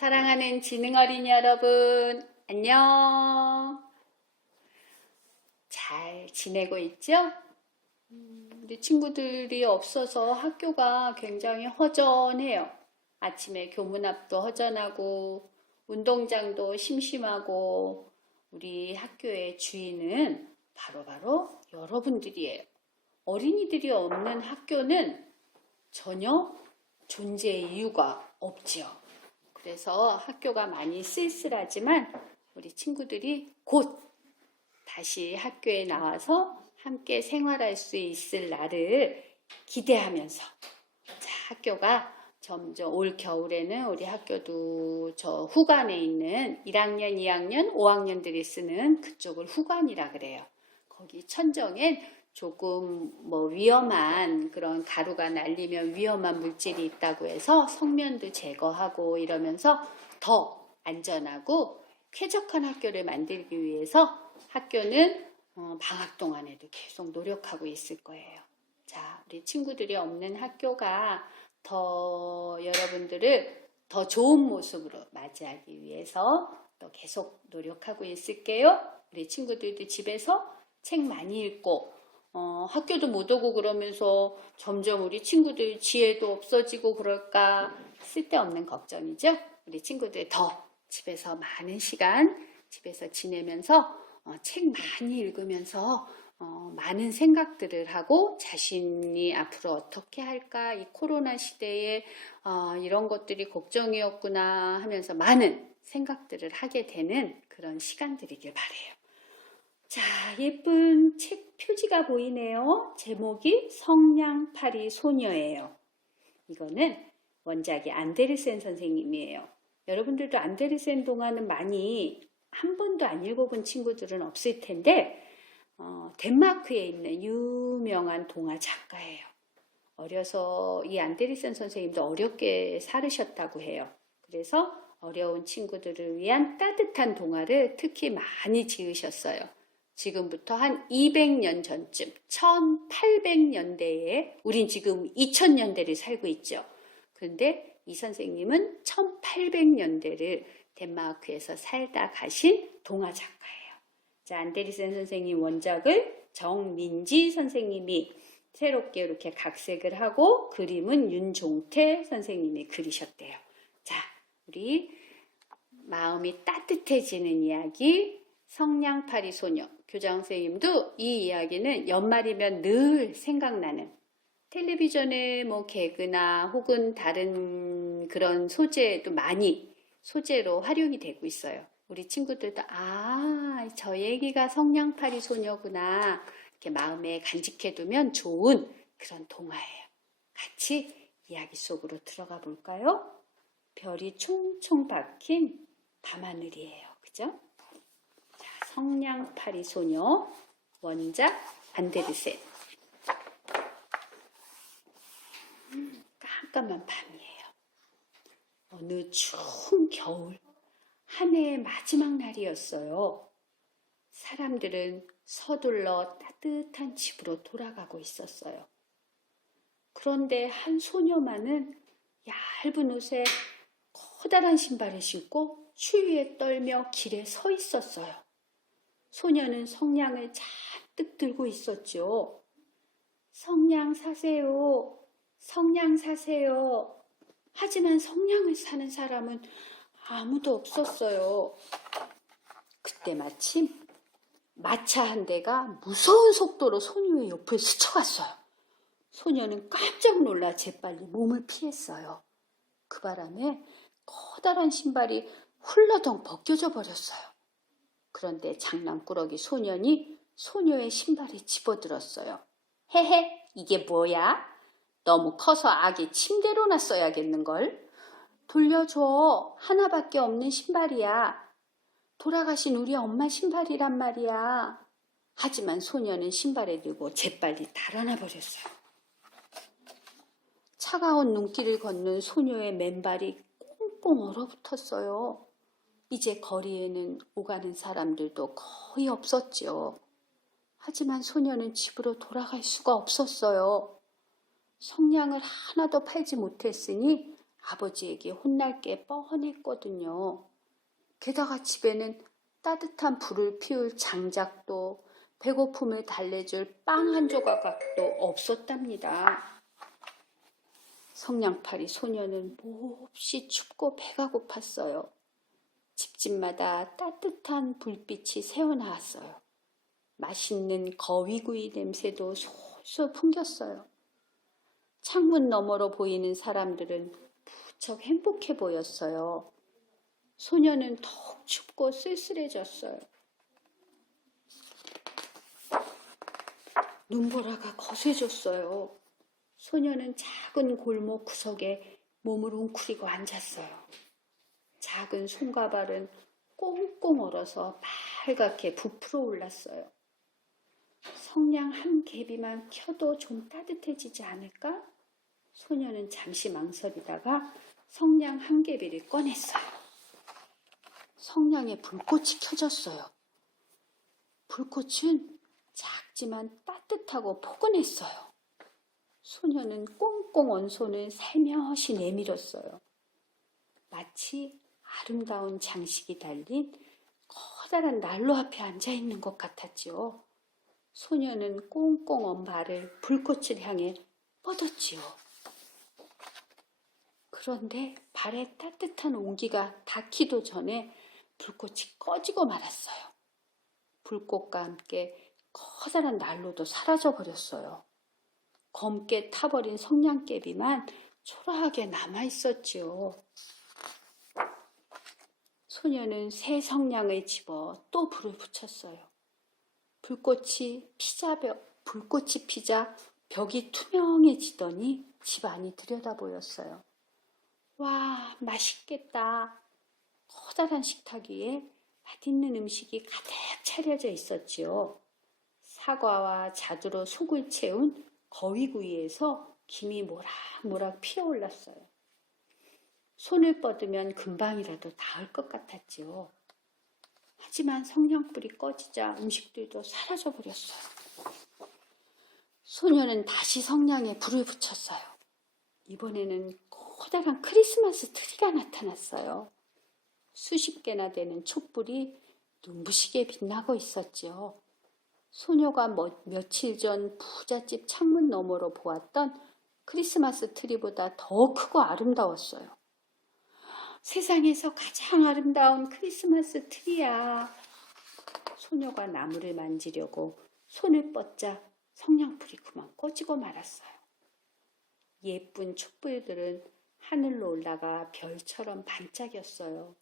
사랑하는 지능어린이 여러분, 안녕. 잘 지내고 있죠? 우리 친구들이 없어서 학교가 굉장히 허전해요. 아침에 교문 앞도 허전하고, 운동장도 심심하고, 우리 학교의 주인은 바로 여러분들이에요. 어린이들이 없는 학교는 전혀 존재의 이유가 없지요. 그래서 학교가 많이 쓸쓸하지만 우리 친구들이 곧 다시 학교에 나와서 함께 생활할 수 있을 날을 기대하면서 학교가 점점 올 겨울에는 우리 학교도 저 후관에 있는 1학년, 2학년, 5학년들이 쓰는 그쪽을 후관이라 그래요. 거기 천정엔 조금 위험한 그런 가루가 날리면 위험한 물질이 있다고 해서 성면도 제거하고 이러면서 더 안전하고 쾌적한 학교를 만들기 위해서 학교는 방학 동안에도 계속 노력하고 있을 거예요. 자, 우리 친구들이 없는 학교가 더 여러분들을 더 좋은 모습으로 맞이하기 위해서 또 계속 노력하고 있을게요. 우리 친구들도 집에서 책 많이 읽고 학교도 못 오고 그러면서 점점 우리 친구들 지혜도 없어지고 그럴까 쓸데없는 걱정이죠. 우리 친구들 더 집에서 많은 시간 집에서 지내면서 책 많이 읽으면서 많은 생각들을 하고 자신이 앞으로 어떻게 할까 이 코로나 시대에 이런 것들이 걱정이었구나 하면서 많은 생각들을 하게 되는 그런 시간들이길 바래요. 자, 예쁜 책 표지가 보이네요. 제목이 성냥팔이 소녀예요. 이거는 원작이 안데르센 선생님이에요. 여러분들도 안데르센 동화는 많이 한 번도 안 읽어본 친구들은 없을 텐데 덴마크에 있는 유명한 동화 작가예요. 어려서 이 안데르센 선생님도 어렵게 살으셨다고 해요. 그래서 어려운 친구들을 위한 따뜻한 동화를 특히 많이 지으셨어요. 지금부터 한 200년 전쯤 1800년대에 우린 지금 2000년대를 살고 있죠. 그런데 이 선생님은 1800년대를 덴마크에서 살다 가신 동화 작가예요. 자, 안데르센 선생님 원작을 정민지 선생님이 새롭게 이렇게 각색을 하고 그림은 윤종태 선생님이 그리셨대요. 자, 우리 마음이 따뜻해지는 이야기 성냥팔이 소녀. 교장 선생님도 이 이야기는 연말이면 늘 생각나는 텔레비전에 개그나 혹은 다른 그런 소재도 많이 소재로 활용이 되고 있어요. 우리 친구들도 저 얘기가 성냥팔이 소녀구나 이렇게 마음에 간직해두면 좋은 그런 동화예요. 같이 이야기 속으로 들어가 볼까요? 별이 총총 박힌 밤하늘이에요. 그죠? 자, 성냥팔이 소녀 원작 안데르센. 깜깜한 밤이에요. 어느 추운 겨울 한 해의 마지막 날이었어요. 사람들은 서둘러 따뜻한 집으로 돌아가고 있었어요. 그런데 한 소녀만은 얇은 옷에 커다란 신발을 신고 추위에 떨며 길에 서 있었어요. 소녀는 성냥을 잔뜩 들고 있었죠. 성냥 사세요. 성냥 사세요. 하지만 성냥을 사는 사람은 아무도 없었어요. 그때 마침 마차 한 대가 무서운 속도로 소녀의 옆을 스쳐갔어요. 소녀는 깜짝 놀라 재빨리 몸을 피했어요. 그 바람에 커다란 신발이 훌러덩 벗겨져 버렸어요. 그런데 장난꾸러기 소년이 소녀의 신발에 집어들었어요. 헤헤, 이게 뭐야? 너무 커서 아기 침대로 놨어야겠는걸? 돌려줘. 하나밖에 없는 신발이야. 돌아가신 우리 엄마 신발이란 말이야. 하지만 소녀는 신발에 들고 재빨리 달아나 버렸어요. 차가운 눈길을 걷는 소녀의 맨발이 꽁꽁 얼어붙었어요. 이제 거리에는 오가는 사람들도 거의 없었죠. 하지만 소녀는 집으로 돌아갈 수가 없었어요. 성냥을 하나도 팔지 못했으니 아버지에게 혼날 게 뻔했거든요. 게다가 집에는 따뜻한 불을 피울 장작도 배고픔을 달래줄 빵 한 조각도 없었답니다. 성냥팔이 소녀는 몹시 춥고 배가 고팠어요. 집집마다 따뜻한 불빛이 새어나왔어요. 맛있는 거위구이 냄새도 솔솔 풍겼어요. 창문 너머로 보이는 사람들은 무척 행복해 보였어요. 소녀는 더욱 춥고 쓸쓸해졌어요. 눈보라가 거세졌어요. 소녀는 작은 골목 구석에 몸을 웅크리고 앉았어요. 작은 손과 발은 꽁꽁 얼어서 빨갛게 부풀어 올랐어요. 성냥 한 개비만 켜도 좀 따뜻해지지 않을까? 소녀는 잠시 망설이다가 성냥 한 개비를 꺼냈어요. 성냥에 불꽃이 켜졌어요. 불꽃은 작지만 따뜻하고 포근했어요. 소녀는 꽁꽁 언 손을 살며시 내밀었어요. 마치 아름다운 장식이 달린 커다란 난로 앞에 앉아있는 것 같았지요. 소녀는 꽁꽁 언 발을 불꽃을 향해 뻗었지요. 그런데 발에 따뜻한 온기가 닿기도 전에 불꽃이 꺼지고 말았어요. 불꽃과 함께 커다란 난로도 사라져버렸어요. 검게 타버린 성냥개비만 초라하게 남아있었지요. 소녀는 새 성냥을 집어 또 불을 붙였어요. 불꽃이 피자 벽이 투명해지더니 집 안이 들여다 보였어요. 와, 맛있겠다. 커다란 식탁 위에 맛있는 음식이 가득 차려져 있었지요. 사과와 자두로 속을 채운 거위구이에서 김이 모락모락 피어올랐어요. 손을 뻗으면 금방이라도 닿을 것 같았지요. 하지만 성냥불이 꺼지자 음식들도 사라져버렸어요. 소녀는 다시 성냥에 불을 붙였어요. 이번에는 커다란 크리스마스 트리가 나타났어요. 수십 개나 되는 촛불이 눈부시게 빛나고 있었지요. 소녀가 며칠 전 부잣집 창문 너머로 보았던 크리스마스 트리보다 더 크고 아름다웠어요. 세상에서 가장 아름다운 크리스마스 트리야. 소녀가 나무를 만지려고 손을 뻗자 성냥불이 그만 꺼지고 말았어요. 예쁜 촛불들은 하늘로 올라가 별처럼 반짝였어요.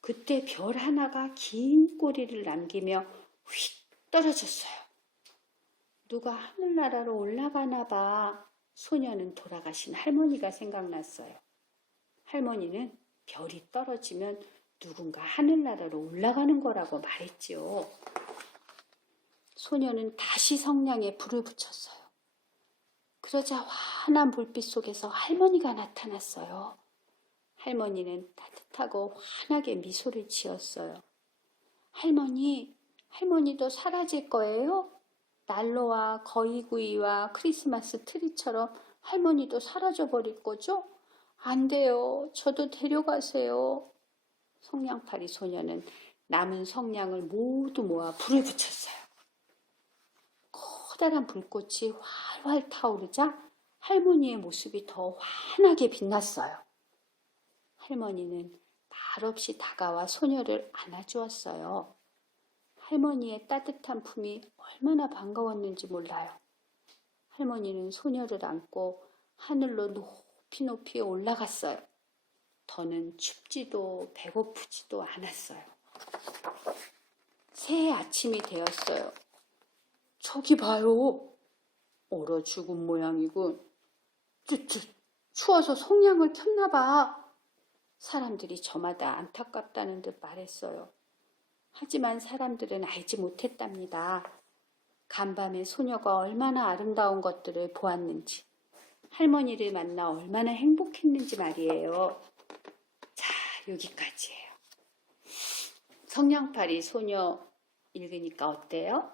그때 별 하나가 긴 꼬리를 남기며 휙 떨어졌어요. 누가 하늘나라로 올라가나 봐. 소녀는 돌아가신 할머니가 생각났어요. 할머니는 별이 떨어지면 누군가 하늘나라로 올라가는 거라고 말했지요. 소녀는 다시 성냥에 불을 붙였어요. 그러자 환한 불빛 속에서 할머니가 나타났어요. 할머니는 따뜻하고 환하게 미소를 지었어요. 할머니도 사라질 거예요? 난로와 거위구이와 크리스마스 트리처럼 할머니도 사라져버릴 거죠? 안 돼요. 저도 데려가세요. 성냥팔이 소녀는 남은 성냥을 모두 모아 불을 붙였어요. 커다란 불꽃이 활활 타오르자 할머니의 모습이 더 환하게 빛났어요. 할머니는 말없이 다가와 소녀를 안아주었어요. 할머니의 따뜻한 품이 얼마나 반가웠는지 몰라요. 할머니는 소녀를 안고 하늘로 높이 높이 올라갔어요. 더는 춥지도 배고프지도 않았어요. 새 아침이 되었어요. 저기 봐요. 얼어 죽은 모양이군. 추워서 성냥을 켰나 봐. 사람들이 저마다 안타깝다는 듯 말했어요. 하지만 사람들은 알지 못했답니다. 간밤에 소녀가 얼마나 아름다운 것들을 보았는지, 할머니를 만나 얼마나 행복했는지 말이에요. 자, 여기까지예요. 성냥팔이 소녀 읽으니까 어때요?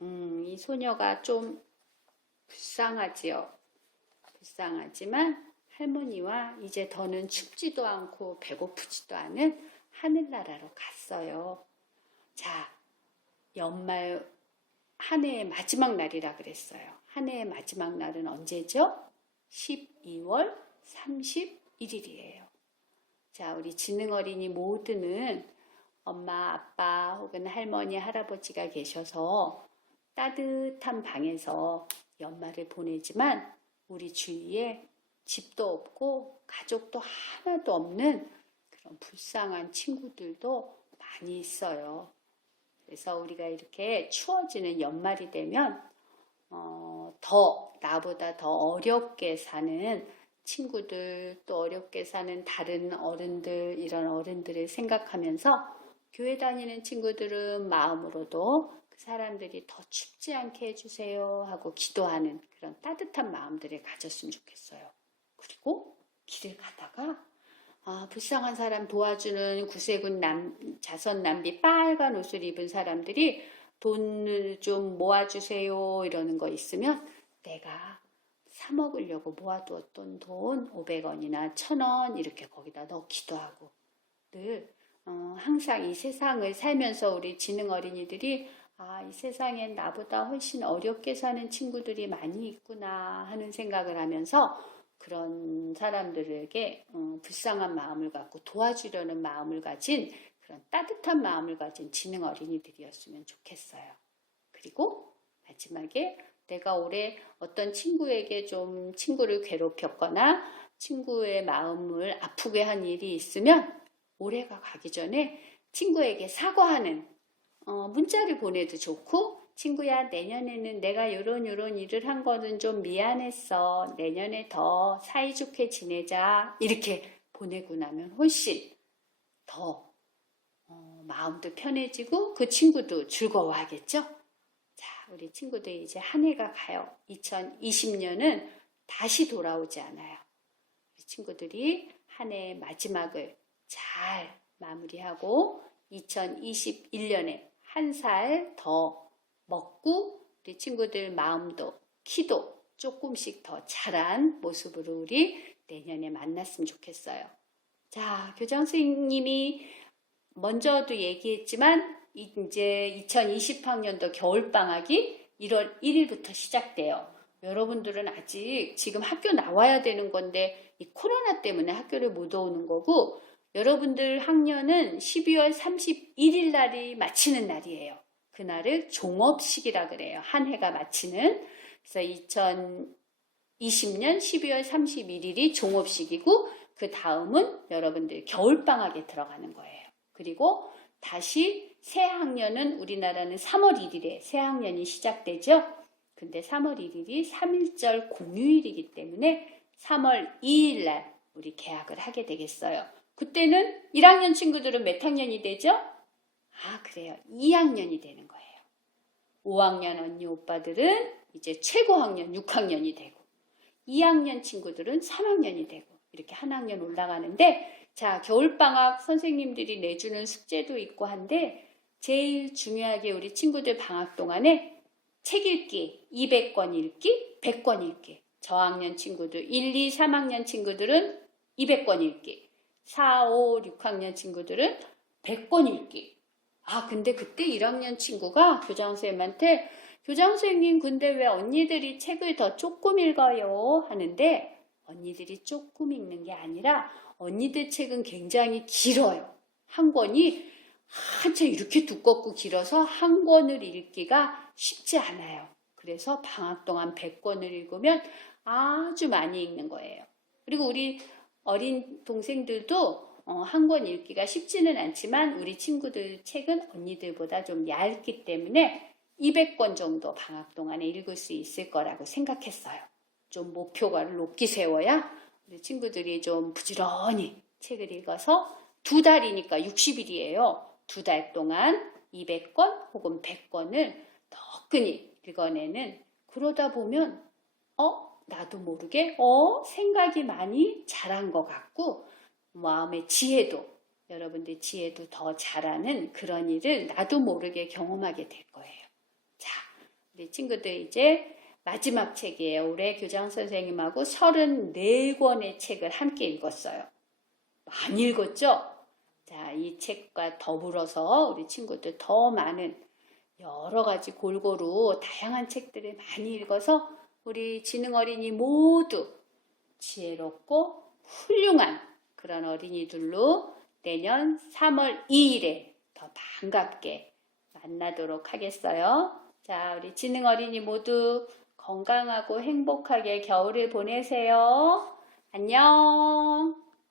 이 소녀가 좀 불쌍하지요. 불쌍하지만 할머니와 이제 더는 춥지도 않고 배고프지도 않은 하늘나라로 갔어요. 자, 연말 한 해의 마지막 날이라 그랬어요. 한 해의 마지막 날은 언제죠? 12월 31일이에요. 자, 우리 지능어린이 모두는 엄마, 아빠 혹은 할머니, 할아버지가 계셔서 따뜻한 방에서 연말을 보내지만 우리 주위에 집도 없고 가족도 하나도 없는 그런 불쌍한 친구들도 많이 있어요. 그래서 우리가 이렇게 추워지는 연말이 되면 나보다 더 어렵게 사는 친구들, 또 어렵게 사는 다른 어른들, 이런 어른들을 생각하면서 교회 다니는 친구들은 마음으로도 그 사람들이 더 춥지 않게 해주세요 하고 기도하는 그런 따뜻한 마음들을 가졌으면 좋겠어요. 그리고 길을 가다가 불쌍한 사람 도와주는 구세군 자선 남비 빨간 옷을 입은 사람들이 돈을 좀 모아주세요 이러는 거 있으면 내가 사 먹으려고 모아두었던 돈 500원이나 1000원 이렇게 거기다 넣기도 하고 늘 항상 이 세상을 살면서 우리 지능 어린이들이 이 세상엔 나보다 훨씬 어렵게 사는 친구들이 많이 있구나 하는 생각을 하면서 그런 사람들에게 불쌍한 마음을 갖고 도와주려는 마음을 가진 그런 따뜻한 마음을 가진 지능 어린이들이었으면 좋겠어요. 그리고 마지막에 내가 올해 어떤 친구에게 좀 친구를 괴롭혔거나 친구의 마음을 아프게 한 일이 있으면 올해가 가기 전에 친구에게 사과하는 문자를 보내도 좋고 친구야 내년에는 내가 이런 일을 한 거는 좀 미안했어. 내년에 더 사이좋게 지내자. 이렇게 보내고 나면 훨씬 더 마음도 편해지고 그 친구도 즐거워하겠죠? 자, 우리 친구들 이제 한 해가 가요. 2020년은 다시 돌아오지 않아요. 우리 친구들이 한 해의 마지막을 잘 마무리하고 2021년에 한 살 더 먹고 우리 친구들 마음도 키도 조금씩 더 자란 모습으로 우리 내년에 만났으면 좋겠어요. 자, 교장 선생님이 먼저도 얘기했지만 이제 2020학년도 겨울방학이 1월 1일부터 시작돼요. 여러분들은 아직 지금 학교 나와야 되는 건데 이 코로나 때문에 학교를 못 오는 거고 여러분들 학년은 12월 31일 날이 마치는 날이에요. 그날을 종업식이라 그래요. 한 해가 마치는. 그래서 2020년 12월 31일이 종업식이고 그 다음은 여러분들 겨울방학에 들어가는 거예요. 그리고 다시 새 학년은 우리나라는 3월 1일에 새 학년이 시작되죠. 근데 3월 1일이 3.1절 공휴일이기 때문에 3월 2일 날 우리 개학을 하게 되겠어요. 그때는 1학년 친구들은 몇 학년이 되죠? 그래요. 2학년이 되는 거예요. 5학년 언니 오빠들은 이제 최고 학년 6학년이 되고 2학년 친구들은 3학년이 되고 이렇게 한 학년 올라가는데 자, 겨울방학 선생님들이 내주는 숙제도 있고 한데 제일 중요하게 우리 친구들 방학 동안에 책 읽기 200권 읽기, 100권 읽기. 저학년 친구들 1, 2, 3학년 친구들은 200권 읽기. 4, 5, 6학년 친구들은 100권 읽기. 근데 그때 1학년 친구가 교장 선생님한테 교장 선생님 근데 왜 언니들이 책을 더 조금 읽어요? 하는데 언니들이 조금 읽는 게 아니라 언니들 책은 굉장히 길어요. 한 권이 한참 이렇게 두껍고 길어서 한 권을 읽기가 쉽지 않아요. 그래서 방학 동안 100권을 읽으면 아주 많이 읽는 거예요. 그리고 우리 어린 동생들도 한 권 읽기가 쉽지는 않지만 우리 친구들 책은 언니들보다 좀 얇기 때문에 200권 정도 방학 동안에 읽을 수 있을 거라고 생각했어요. 좀 목표가를 높게 세워야 우리 친구들이 좀 부지런히 책을 읽어서 2달이니까 60일이에요. 2달 동안 200권 혹은 100권을 너끈히 읽어내는 그러다 보면 나도 모르게 생각이 많이 자란 것 같고 마음의 지혜도 여러분들 지혜도 더 자라는 그런 일을 나도 모르게 경험하게 될 거예요. 자, 우리 친구들 이제 마지막 책이에요. 올해 교장 선생님하고 34권의 책을 함께 읽었어요. 많이 읽었죠? 자, 이 책과 더불어서 우리 친구들 더 많은 여러 가지 골고루 다양한 책들을 많이 읽어서 우리 지능 어린이 모두 지혜롭고 훌륭한 그런 어린이들로 내년 3월 2일에 더 반갑게 만나도록 하겠어요. 자, 우리 지능 어린이 모두 건강하고 행복하게 겨울을 보내세요. 안녕.